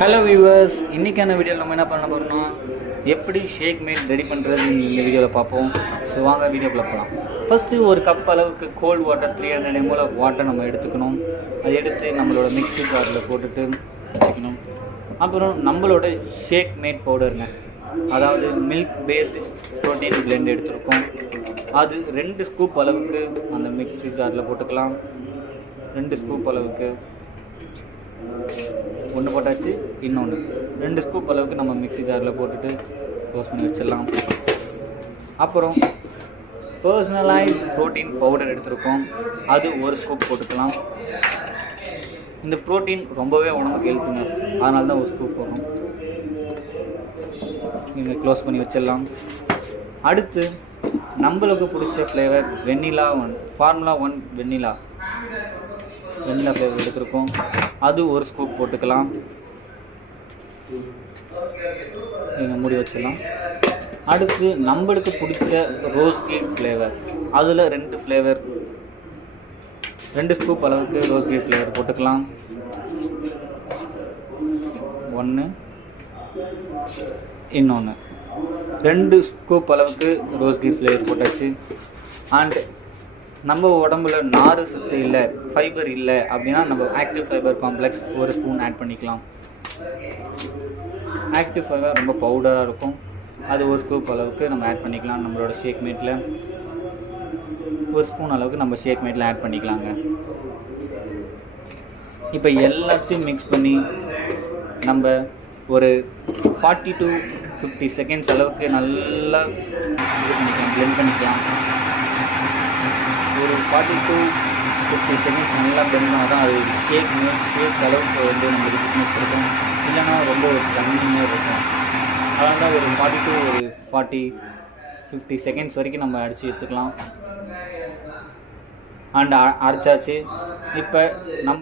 Hello viewers, இன்றைக்கான வீடியோவில் நம்ம என்ன பண்ண போகிறோம்னா எப்படி ஷேக் மேட் ரெடி பண்ணுறது இந்த வீடியோவில் பார்ப்போம். ஸோ வாங்க வீடியோக்குள்ளே போகலாம். ஃபஸ்ட்டு ஒரு கப் அளவுக்கு cold water 300 ml of water நம்ம எடுத்துக்கணும். அதை எடுத்து நம்மளோட மிக்ஸி ஜாரில் போட்டுட்டு வச்சுக்கணும். அப்புறம் நம்மளோட ஷேக் மேட் பவுடருங்க, அதாவது மில்க் பேஸ்டு ப்ரோட்டீன் பிளெண்ட் எடுத்துருக்கோம். அது 2 ஸ்கூப் அளவுக்கு அந்த மிக்ஸி ஜாரில் போட்டுக்கலாம். 2 ஸ்கூப் அளவுக்கு ஒன்று போட்டாச்சு, இன்னொன்று 2 ஸ்கூப் அளவுக்கு நம்ம மிக்ஸி ஜாரில் போட்டுட்டு க்ளோஸ் பண்ணி வச்சிடலாம். அப்புறம் பர்சனலைஸ்ட் ப்ரோட்டீன் பவுடர் எடுத்துருக்கோம், அது 1 ஸ்கூப் போட்டுக்கலாம். இந்த ப்ரோட்டீன் ரொம்பவே உடம்புக்கு ஹெல்த்துங்க, அதனால தான் 1 ஸ்கூப் போடுறோம். நீங்கள் க்ளோஸ் பண்ணி வச்சிடலாம். அடுத்து நம்மளுக்கு பிடிச்ச ஃப்ளேவர் வெண்ணிலா ஃபார்முலா 1 வெண்ணிலா ஃப்ளேவர் எடுத்துருக்கோம், அது 1 ஸ்கூப் போட்டுக்கலாம். நீங்கள் மூடி வச்சிடலாம். அடுத்து நம்மளுக்கு பிடிச்ச ரோஸ் கேக் ஃப்ளேவர், அதில் 2 ஃப்ளேவர் 2 ஸ்கூப் அளவுக்கு ரோஸ் கேக் ஃப்ளேவர் போட்டுக்கலாம். 1 இன்னொன்று 2 ஸ்கூப் அளவுக்கு ரோஸ் கேக் ஃப்ளேவர் போட்டாச்சு. அண்ட் நம்ம உடம்புல நார் சத்து இல்லை, ஃபைபர் இல்லை அப்படின்னா நம்ம active fibre complex 1 spoon add பண்ணிக்கலாம். ஆக்டிவ் ஃபைபர் ரொம்ப பவுடராக இருக்கும், அது 1 ஸ்கூப் அளவுக்கு நம்ம ஆட் பண்ணிக்கலாம். நம்மளோட ஷேக் மேட்டில் 1 ஸ்பூன் அளவுக்கு நம்ம ஷேக் மேட்டில் ஆட் பண்ணிக்கலாங்க. இப்போ எல்லாத்தையும் மிக்ஸ் பண்ணி நம்ம ஒரு 40 to 50 செகண்ட்ஸ் அளவுக்கு நல்லா பிளெண்ட் பண்ணிக்கலாம். ஒரு 40 to 50 செகண்ட்ஸ் நல்லா பிளெண்ட் பண்ணால் தான் அது கேக் அளவுக்கு வந்து நம்மளுக்கு திக்னஸ் இருக்கும், இல்லைன்னா ரொம்ப ஒரு தண்ணியாக இருக்கும். அதனால தான் ஒரு 40 செகண்ட்ஸ் வரைக்கும் நம்ம அடித்து வச்சுக்கலாம். அண்ட் அரைச்சாச்சு. இப்போ நம்ம